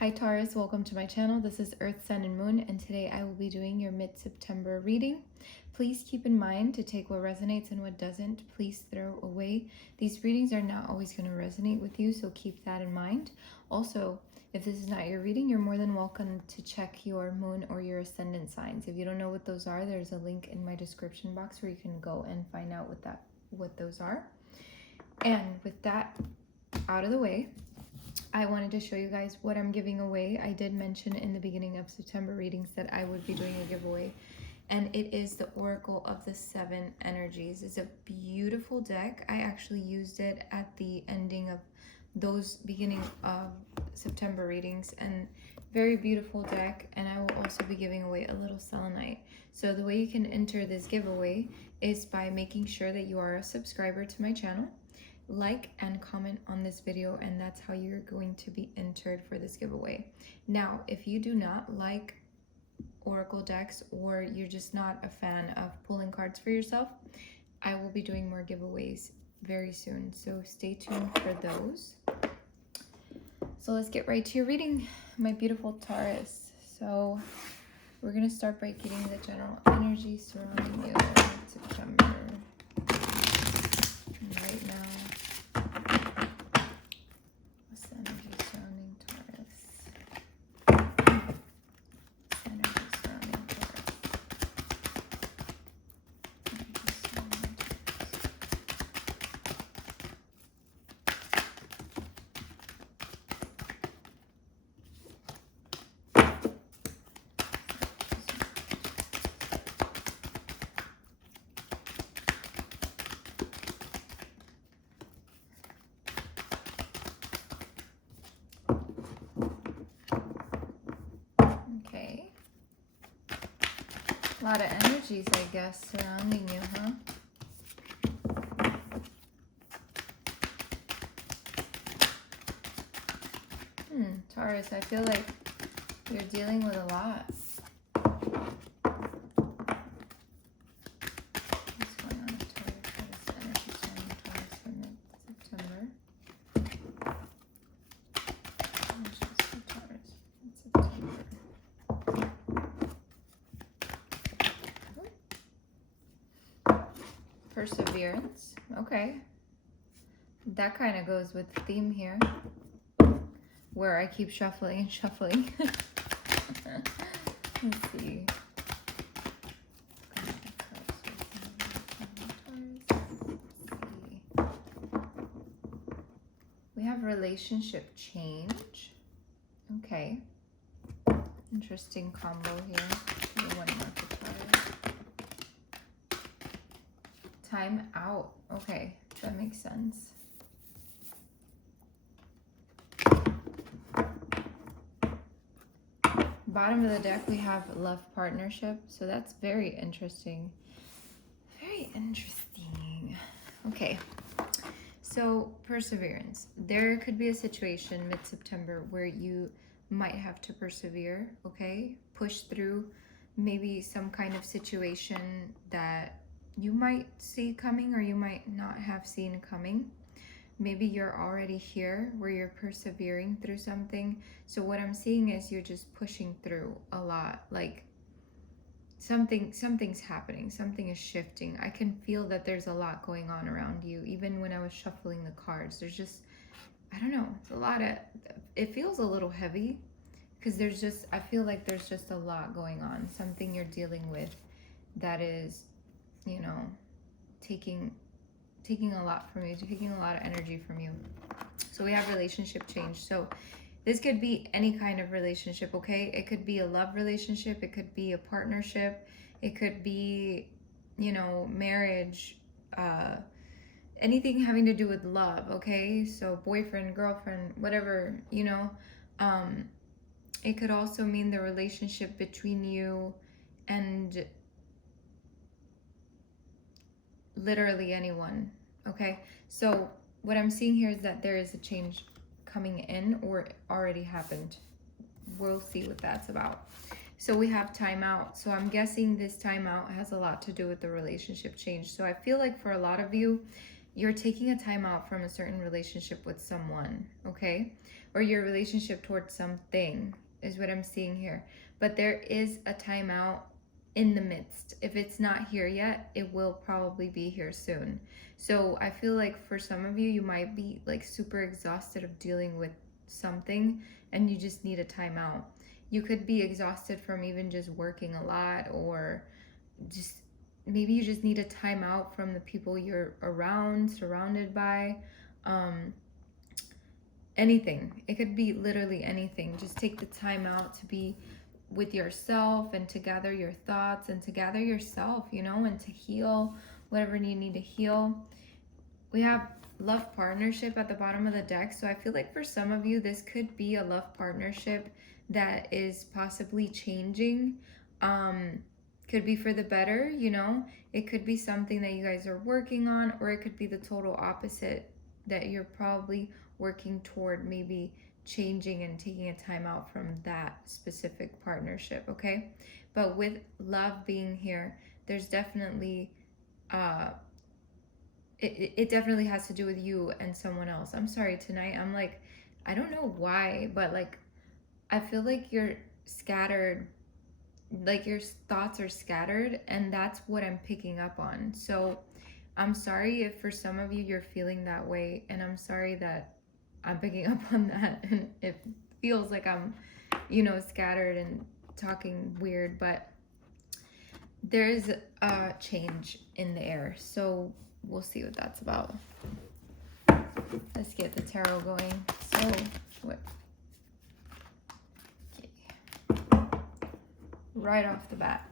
Hi Taurus, welcome to my channel. This is Earth, Sun, and Moon, and today I will be doing your mid-September reading. Please keep in mind to take what resonates and what doesn't. Please throw away. These readings are not always going to resonate with you, so keep that in mind. Also, if this is not your reading, you're more than welcome to check your moon or your ascendant signs. If you don't know what those are, there's a link in my description box where you can go and find out what those are. And with that out of the way, I wanted to show you guys what I'm giving away. I did mention in the beginning of September readings that I would be doing a giveaway, and it is the Oracle of the Seven Energies. It's a beautiful deck. I actually used it at the ending of those beginning of September readings, and very beautiful deck. And I will also be giving away a little selenite. So the way you can enter this giveaway is by making sure that you are a subscriber to my channel, like and comment on this video, and that's how you're going to be entered for this giveaway. Now, if you do not like oracle decks, or you're just not a fan of pulling cards for yourself, I will be doing more giveaways very soon, so stay tuned for those. So let's get right to your reading, my beautiful Taurus. So we're going to start by getting the general energy surrounding you in September. And right now, energy surrounding Taurus. Energy surrounding Taurus. Energy surrounding Okay. A lot of energies, I guess, surrounding you, huh? Taurus, I feel like you're dealing with a lot. What's going on with Taurus? What is the energy surrounding Taurus for mid-September? Energies for Taurus mid-September. Perseverance. Okay. That kind of goes with the theme here, where I keep shuffling and shuffling. Let's see. We have relationship change. Okay. Interesting combo here. One more for Taurus. Time out. Okay, that makes sense. Bottom of the deck, we have love partnership. So that's very interesting. Very interesting. Okay. So perseverance. There could be a situation mid-September where you might have to persevere, okay? Push through maybe some kind of situation that you might see coming or you might not have seen coming. Maybe you're already here where you're persevering through something. So what I'm seeing is you're just pushing through a lot. Like something's happening, something is shifting. I can feel that there's a lot going on around you. Even when I was shuffling the cards, there's just, I don't know, it's a lot of, it feels a little heavy because I feel like there's just a lot going on. Something you're dealing with that is, you know, taking a lot from you, taking a lot of energy from you. So we have relationship change. So this could be any kind of relationship, okay? It could be a love relationship. It could be a partnership. It could be, you know, marriage, anything having to do with love, okay? So boyfriend, girlfriend, whatever, you know. It could also mean the relationship between you and literally anyone, okay? So what I'm seeing here is that there is a change coming in or already happened. We'll see what that's about. So we have timeout. So I'm guessing this timeout has a lot to do with the relationship change. So I feel like for a lot of you, you're taking a time out from a certain relationship with someone, okay? Or your relationship towards something is what I'm seeing here. But there is a timeout in the midst. If it's not here yet, it will probably be here soon. So I feel like for some of you, you might be like super exhausted of dealing with something and you just need a timeout. You could be exhausted from even just working a lot, or just maybe you just need a timeout from the people you're around, surrounded by. Anything. It could be literally anything. Just take the time out to be with yourself and to gather your thoughts and to gather yourself, you know, and to heal whatever you need to heal. We have love partnership at the bottom of the deck. So I feel like for some of you, this could be a love partnership that is possibly changing. Could be for the better, you know. It could be something that you guys are working on, or it could be the total opposite, that you're probably working toward maybe changing and taking a time out from that specific partnership, okay? But with love being here, there's definitely it definitely has to do with you and someone else. I'm sorry, tonight I'm like, I don't know why, but like I feel like you're scattered, like your thoughts are scattered, and that's what I'm picking up on. So I'm sorry if for some of you you're feeling that way, and I'm sorry that I'm picking up on that and it feels like I'm, you know, scattered and talking weird, but there is a change in the air. So we'll see what that's about. Let's get the tarot going. So what? Okay. Right off the bat,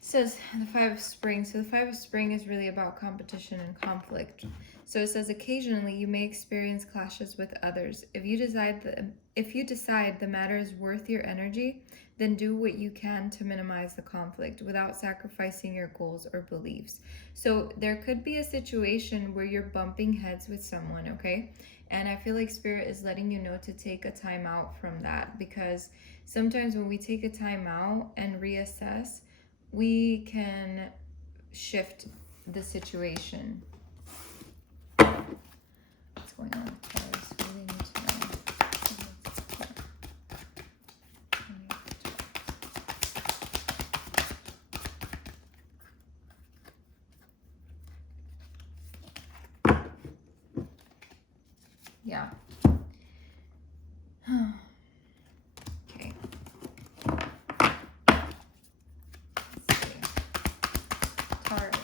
says the Five of Spring. So the Five of Spring is really about competition and conflict. So it says occasionally you may experience clashes with others. If you decide the matter is worth your energy, then do what you can to minimize the conflict without sacrificing your goals or beliefs. So there could be a situation where you're bumping heads with someone, okay? And I feel like Spirit is letting you know to take a time out from that, because sometimes when we take a time out and reassess, we can shift the situation. What's going on with Taurus? What do they need to know? Yeah. Okay. Let's see. Taurus.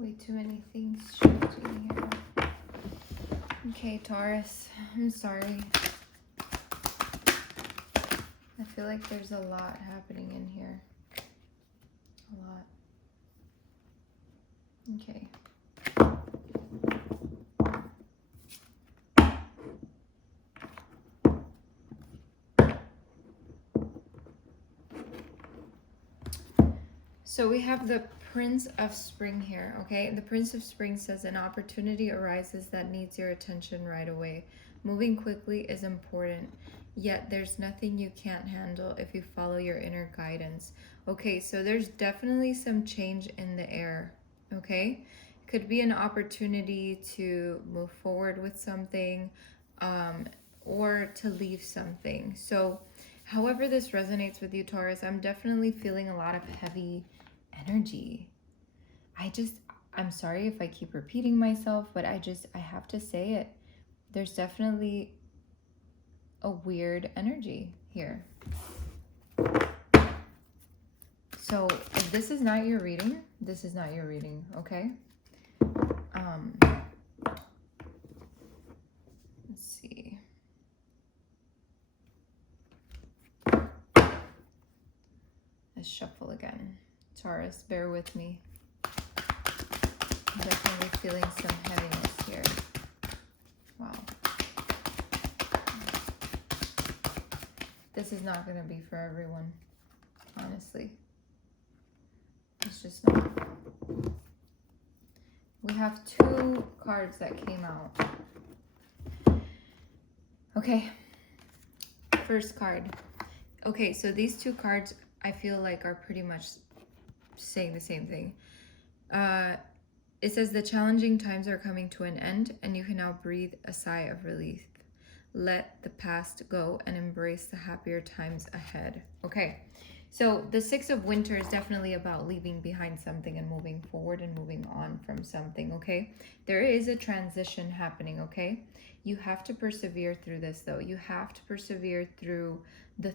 Way too many things shifting here. Okay, Taurus, I'm sorry. I feel like there's a lot happening in here. A lot. Okay. So we have the Prince of Spring here, okay? The Prince of Spring says an opportunity arises that needs your attention right away. Moving quickly is important, yet there's nothing you can't handle if you follow your inner guidance. Okay, so there's definitely some change in the air, okay? Could be an opportunity to move forward with something, or to leave something. So however this resonates with you, Taurus, I'm definitely feeling a lot of heavy energy. I'm sorry if I keep repeating myself, but I have to say it. There's definitely a weird energy here. So if this is not your reading, this is not your reading, okay? Let's see. Let's shuffle again. Taurus, bear with me. I'm definitely feeling some heaviness here. Wow. this is not going to be for everyone, honestly. It's just not. We have 2 cards that came out. Okay. First card. Okay, so these 2 cards I feel like are pretty much saying the same thing. It says the challenging times are coming to an end and you can now breathe a sigh of relief. Let the past go and embrace the happier times ahead. Okay, so the 6 of Winter is definitely about leaving behind something and moving forward and moving on from something, okay? There is a transition happening, okay? You have to persevere through this, though. You have to persevere through the,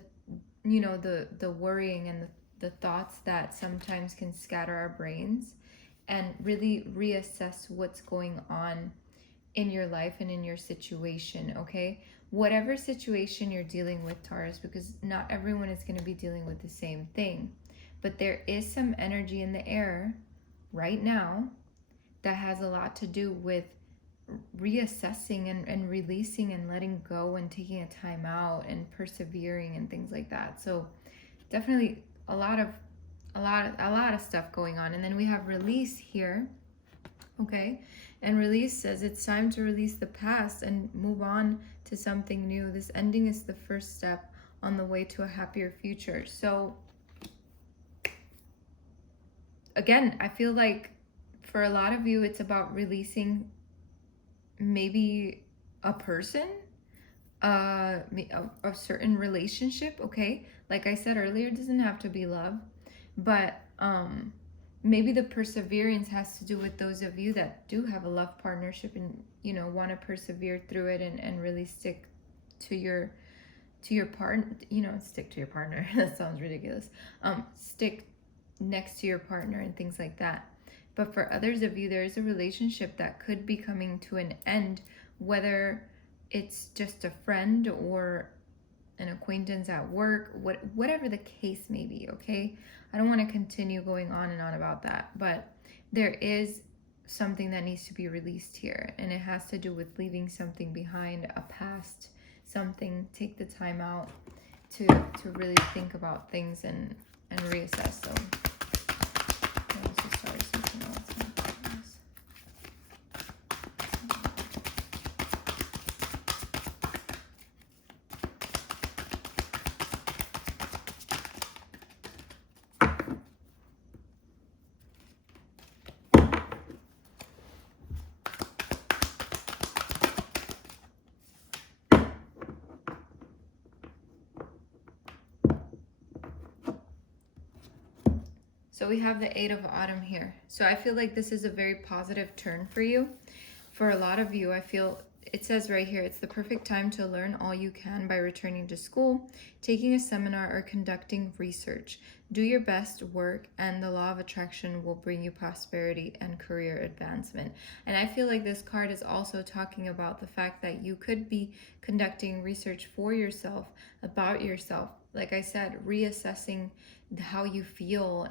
you know, the worrying and the thoughts that sometimes can scatter our brains, and really reassess what's going on in your life and in your situation, okay? Whatever situation you're dealing with, Taurus, because not everyone is going to be dealing with the same thing. But there is some energy in the air right now that has a lot to do with reassessing and releasing and letting go and taking a time out and persevering and things like that. So definitely a lot of stuff going on. And then we have release here, okay? And release says it's time to release the past and move on to something new. This ending is the first step on the way to a happier future. So again, I feel like for a lot of you, it's about releasing maybe a person, a certain relationship, okay? Like I said earlier, it doesn't have to be love. But maybe the perseverance has to do with those of you that do have a love partnership and, you know, want to persevere through it and really stick to your partner, you know, stick to your partner. That sounds ridiculous. Stick next to your partner and things like that. But for others of you, there is a relationship that could be coming to an end, whether it's just a friend or an acquaintance at work, whatever the case may be, okay? I don't want to continue going on and on about that, but there is something that needs to be released here, and it has to do with leaving something behind, a past, something. Take the time out to really think about things and reassess. So let's just start something else. So we have the 8 of Autumn here. So I feel like this is a very positive turn for you. For a lot of you, I feel it says right here, it's the perfect time to learn all you can by returning to school, taking a seminar, or conducting research. Do your best work and the law of attraction will bring you prosperity and career advancement. And I feel like this card is also talking about the fact that you could be conducting research for yourself, about yourself. Like I said, reassessing how you feel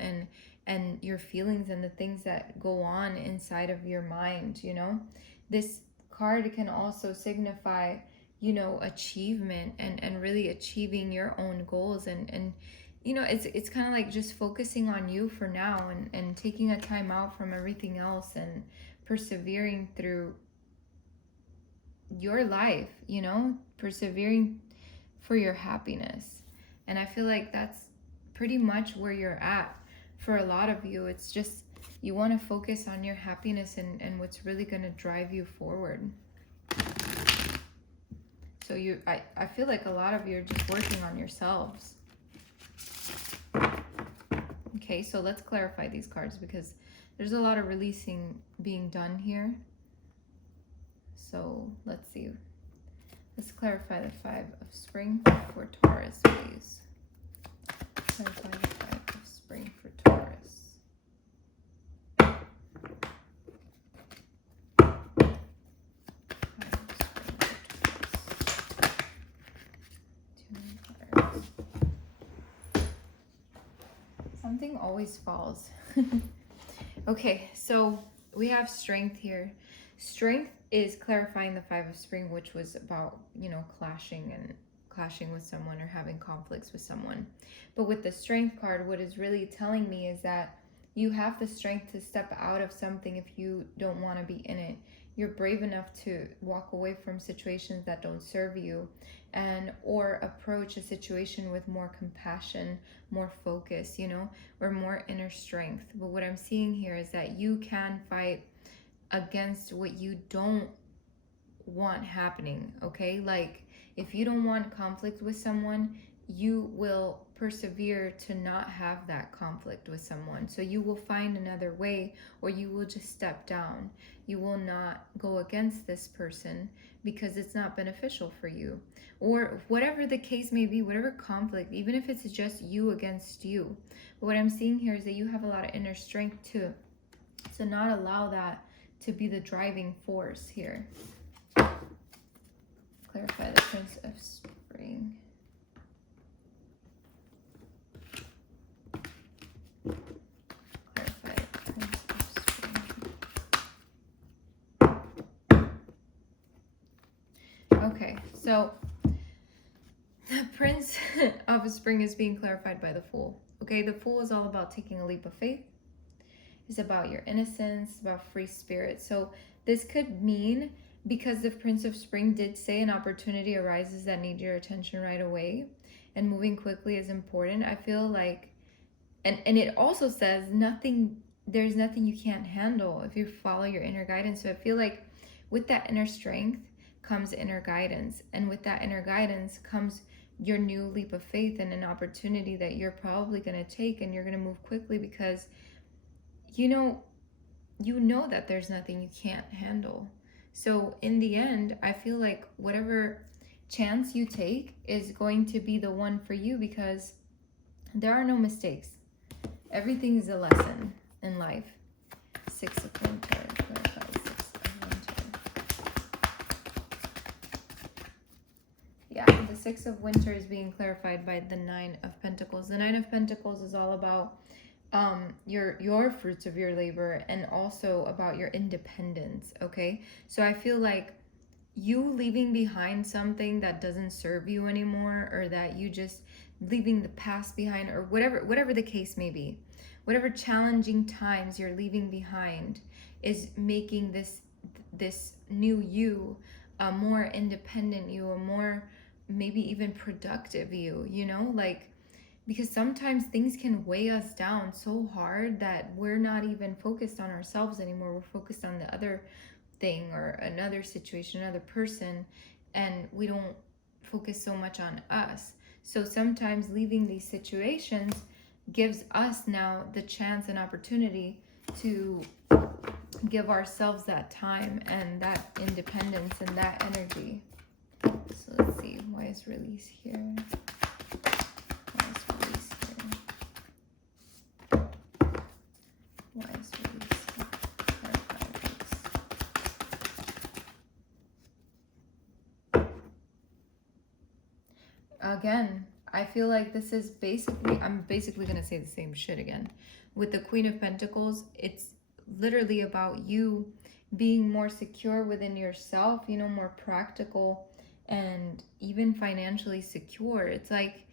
and your feelings and the things that go on inside of your mind, you know. This card can also signify, you know, achievement and really achieving your own goals, and you know, it's kind of like just focusing on you for now and taking a time out from everything else and persevering through your life, you know, persevering for your happiness. And I feel like that's pretty much where you're at. For a lot of you, it's just you want to focus on your happiness and what's really going to drive you forward. So I feel like a lot of you are just working on yourselves. Okay, so let's clarify these cards because there's a lot of releasing being done here. So let's see. Let's clarify the 5 of Spring for Taurus, please. Clarify the 5 of Spring for Taurus. Something always falls. Okay, so we have Strength here. Strength is clarifying the 5 of Spring, which was about, you know, clashing and clashing with someone or having conflicts with someone. But with the Strength card, what is really telling me is that you have the strength to step out of something if you don't want to be in it. You're brave enough to walk away from situations that don't serve you, and or approach a situation with more compassion, more focus, you know, or more inner strength. But what I'm seeing here is that you can fight against what you don't want happening, okay? Like, if you don't want conflict with someone, you will persevere to not have that conflict with someone. So you will find another way, or you will just step down. You will not go against this person because it's not beneficial for you. Or whatever the case may be, whatever conflict, even if it's just you against you. But what I'm seeing here is that you have a lot of inner strength to not allow that to be the driving force here. Clarify the Prince of Spring. Clarify the Prince of Spring. Okay, so the Prince of Spring is being clarified by the Fool. Okay, the Fool is all about taking a leap of faith. It's about your innocence, about free spirit. So this could mean, because the Prince of Spring did say an opportunity arises that need your attention right away, and moving quickly is important. I feel like, and it also says there's nothing you can't handle if you follow your inner guidance. So I feel like with that inner strength comes inner guidance, and with that inner guidance comes your new leap of faith and an opportunity that you're probably going to take, and you're going to move quickly because you know that there's nothing you can't handle. So in the end, I feel like whatever chance you take is going to be the one for you, because there are no mistakes. Everything is a lesson in life. Six of Winter. Clarify Six of Winter. Yeah, the Six of Winter is being clarified by the Nine of Pentacles. The Nine of Pentacles is all about your fruits of your labor, and also about your independence. Okay, so I feel like you leaving behind something that doesn't serve you anymore, or that you just leaving the past behind, or whatever the case may be, whatever challenging times you're leaving behind is making this new you a more independent you, a more maybe even productive you, you know, like, because sometimes things can weigh us down so hard that we're not even focused on ourselves anymore. We're focused on the other thing or another situation, another person, and we don't focus so much on us. So sometimes leaving these situations gives us now the chance and opportunity to give ourselves that time and that independence and that energy. So let's see, why is release here? Again, I feel like this is I'm basically going to say the same shit again. With the Queen of Pentacles, it's literally about you being more secure within yourself, you know, more practical and even financially secure. It's like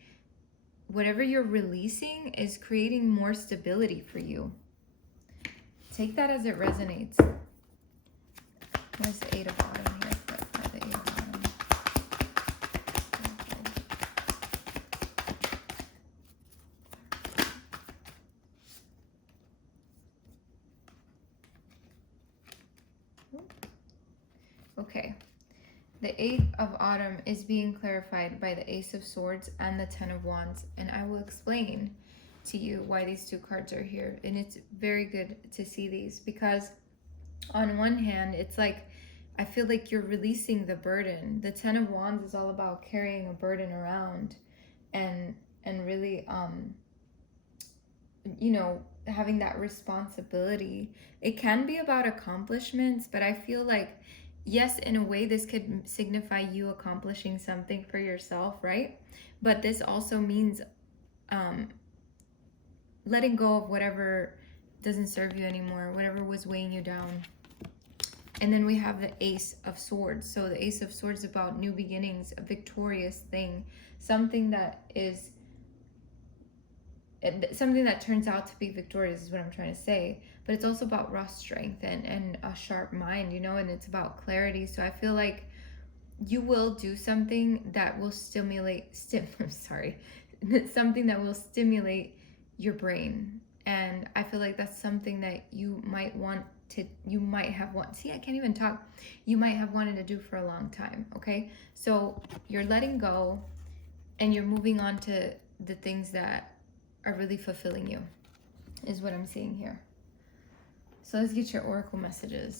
whatever you're releasing is creating more stability for you. Take that as it resonates. Where's the Eight of Autumn here? The Eight of Autumn. Okay, the Eight of Autumn is being clarified by the Ace of Swords and the Ten of Wands, and I will explain to you why these two cards are here. And it's very good to see these, because on one hand, it's like I feel like you're releasing the burden. The Ten of Wands is all about carrying a burden around and really you know, having that responsibility. It can be about accomplishments, but I feel like, yes, in a way, this could signify you accomplishing something for yourself, right? But this also means letting go of whatever doesn't serve you anymore, whatever was weighing you down. And then we have the Ace of Swords. So the Ace of Swords is about new beginnings, a victorious thing, something that turns out to be victorious is what I'm trying to say. But it's also about raw strength and a sharp mind, you know, and it's about clarity. So I feel like you will do something that will something that will stimulate your brain. And I feel like that's something that you might have wanted to do for a long time. Okay, so you're letting go and you're moving on to the things that are really fulfilling you, is what I'm seeing here. So let's get your oracle messages.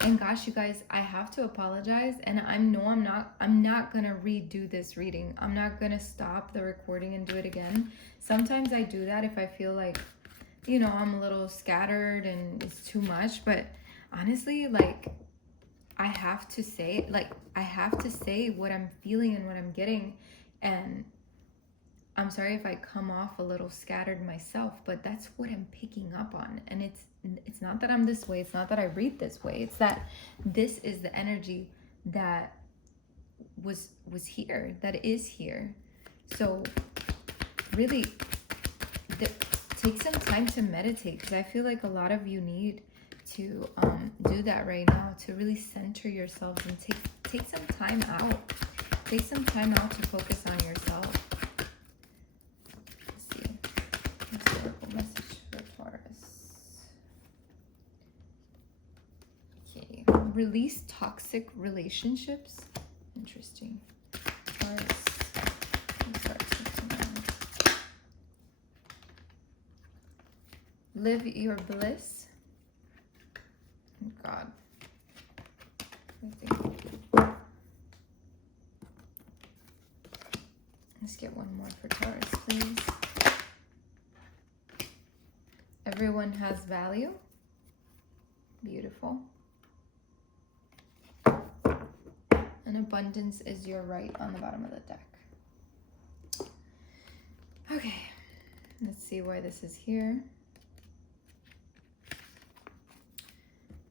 And gosh, you guys, I have to apologize, and I'm not gonna redo this reading. I'm not gonna stop the recording and do it again. Sometimes I do that if I feel like, you know, I'm a little scattered and it's too much, but honestly, like, I have to say what I'm feeling and what I'm getting. And I'm sorry if I come off a little scattered myself, but that's what I'm picking up on. And it's not that I'm this way, it's not that I read this way, it's that this is the energy that was here, that is here. So really take some time to meditate, because I feel like a lot of you need to do that right now, to really center yourselves and take some time out. Take some time out to focus on yourself. Let's see. What's the oracle message for Taurus? Okay. Release toxic relationships. Interesting. Taurus. Live your bliss. God. Let's get one more for Taurus, please. Everyone has value. Beautiful. And abundance is your right on the bottom of the deck. Okay. Let's see why this is here.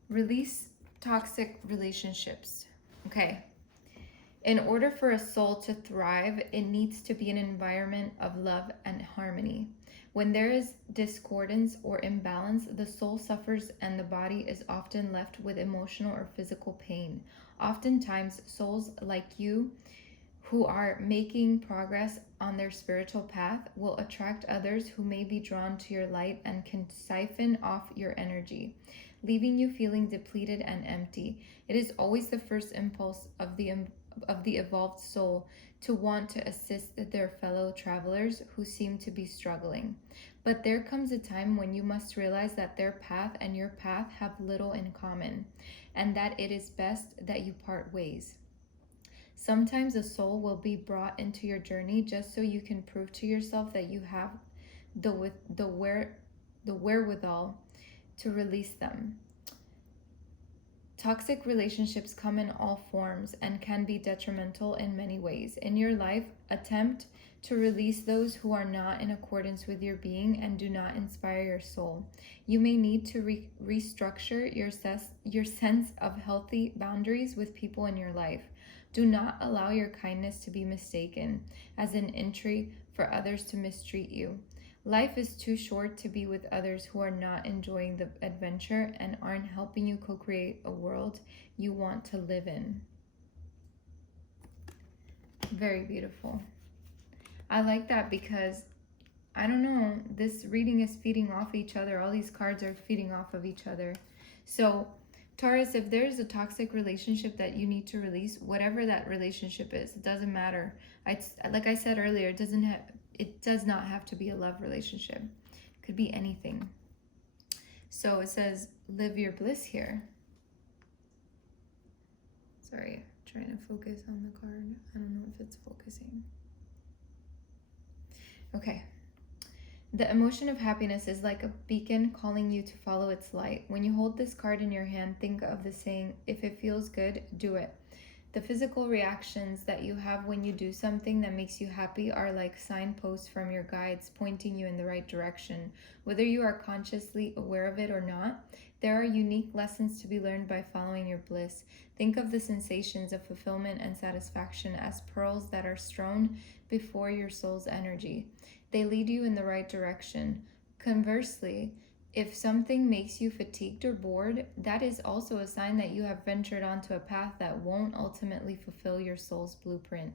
Release toxic relationships. Okay. In order for a soul to thrive, it needs to be an environment of love and harmony. When there is discordance or imbalance, the soul suffers and the body is often left with emotional or physical pain. Oftentimes, souls like you who are making progress on their spiritual path will attract others who may be drawn to your light and can siphon off your energy, leaving you feeling depleted and empty. It is always the first impulse of the evolved soul to want to assist their fellow travelers who seem to be struggling. But there comes a time when you must realize that their path and your path have little in common, and that it is best that you part ways. Sometimes a soul will be brought into your journey just so you can prove to yourself that you have the wherewithal to release them. Toxic relationships come in all forms and can be detrimental in many ways. In your life, attempt to release those who are not in accordance with your being and do not inspire your soul. You may need to restructure your sense of healthy boundaries with people in your life. Do not allow your kindness to be mistaken as an entry for others to mistreat you. Life is too short to be with others who are not enjoying the adventure and aren't helping you co-create a world you want to live in. Very beautiful. I like that because, I don't know, this reading is feeding off each other. All these cards are feeding off of each other. So, Taurus, if there's a toxic relationship that you need to release, whatever that relationship is, it doesn't matter. Like I said earlier, it does not have to be a love relationship. It could be anything. So it says, live your bliss here. Sorry, trying to focus on the card. I don't know if it's focusing. Okay. The emotion of happiness is like a beacon calling you to follow its light. When you hold this card in your hand, think of the saying, if it feels good, do it. The physical reactions that you have when you do something that makes you happy are like signposts from your guides pointing you in the right direction. Whether you are consciously aware of it or not, there are unique lessons to be learned by following your bliss. Think of the sensations of fulfillment and satisfaction as pearls that are strewn before your soul's energy. They lead you in the right direction. Conversely, if something makes you fatigued or bored, that is also a sign that you have ventured onto a path that won't ultimately fulfill your soul's blueprint.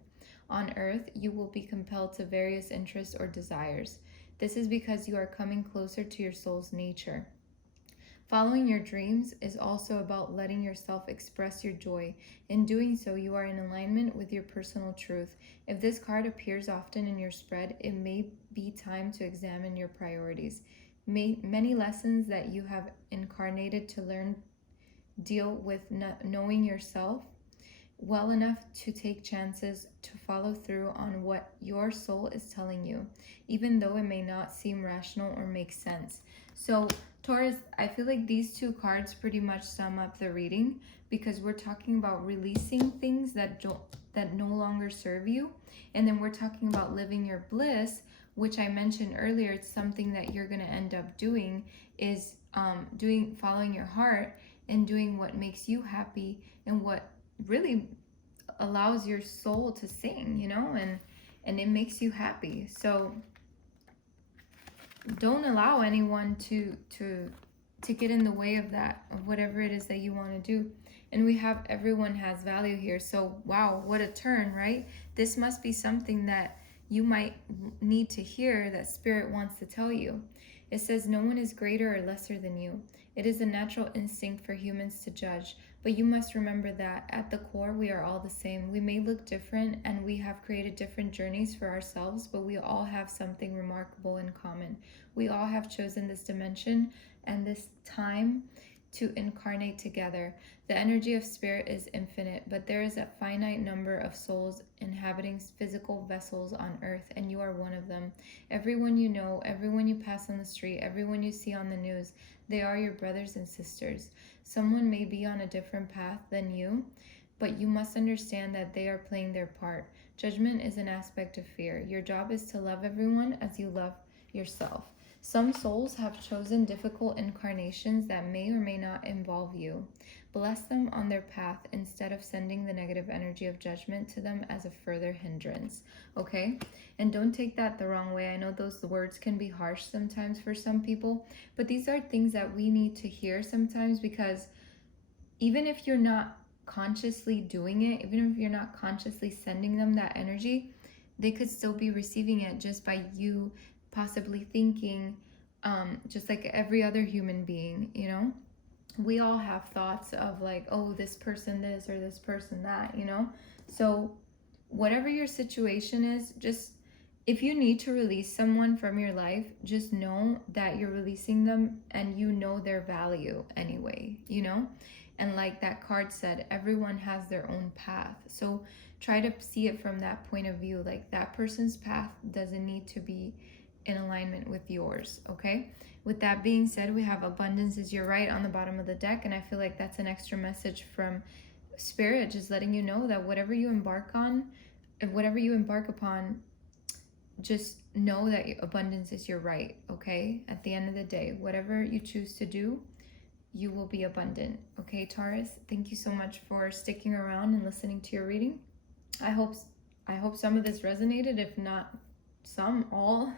On earth, you will be compelled to various interests or desires. This is because you are coming closer to your soul's nature. Following your dreams is also about letting yourself express your joy. In doing so, you are in alignment with your personal truth. If this card appears often in your spread, it may be time to examine your priorities. Many lessons that you have incarnated to learn deal with knowing yourself well enough to take chances to follow through on what your soul is telling you, even though it may not seem rational or make sense. So, Taurus, I feel like these two cards pretty much sum up the reading, because we're talking about releasing things that no longer serve you, and then we're talking about living your bliss, which I mentioned earlier. It's something that you're going to end up doing, is following your heart and doing what makes you happy and what really allows your soul to sing, and it makes you happy. So don't allow anyone to get in the way of that, of whatever it is that you want to do. And we have everyone has value here. So wow, what a turn, right? This must be something that you might need to hear, that Spirit wants to tell you. It says no one is greater or lesser than you. It is a natural instinct for humans to judge, but you must remember that at the core we are all the same. We may look different and we have created different journeys for ourselves, but we all have something remarkable in common. We all have chosen this dimension and this time to incarnate together. The energy of Spirit is infinite, but there is a finite number of souls inhabiting physical vessels on earth, and you are one of them. Everyone you know, everyone you pass on the street, everyone you see on the news, they are your brothers and sisters. Someone may be on a different path than you, but you must understand that they are playing their part. Judgment is an aspect of fear. Your job is to love everyone as you love yourself. Some souls have chosen difficult incarnations that may or may not involve you. Bless them on their path instead of sending the negative energy of judgment to them as a further hindrance, okay? And don't take that the wrong way. I know those words can be harsh sometimes for some people, but these are things that we need to hear sometimes, because even if you're not consciously doing it, even if you're not consciously sending them that energy, they could still be receiving it just by you possibly thinking, just like every other human being, we all have thoughts of like, oh, this person this or this person that, so whatever your situation is, just if you need to release someone from your life, just know that you're releasing them and their value anyway, and like that card said, everyone has their own path. So try to see it from that point of view, like that person's path doesn't need to be in alignment with yours, okay? With that being said, we have abundance is your right on the bottom of the deck, and I feel like that's an extra message from Spirit, just letting you know that whatever you embark upon, just know that abundance is your right, okay? At the end of the day, whatever you choose to do, you will be abundant, okay, Taurus? Thank you so much for sticking around and listening to your reading. I hope some of this resonated, if not some, all,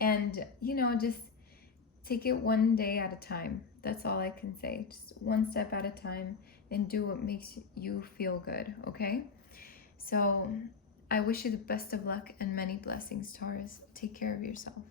and just take it one day at a time. That's all I can say. Just one step at a time and do what makes you feel good, okay? So I wish you the best of luck and many blessings, Taurus. Take care of yourself.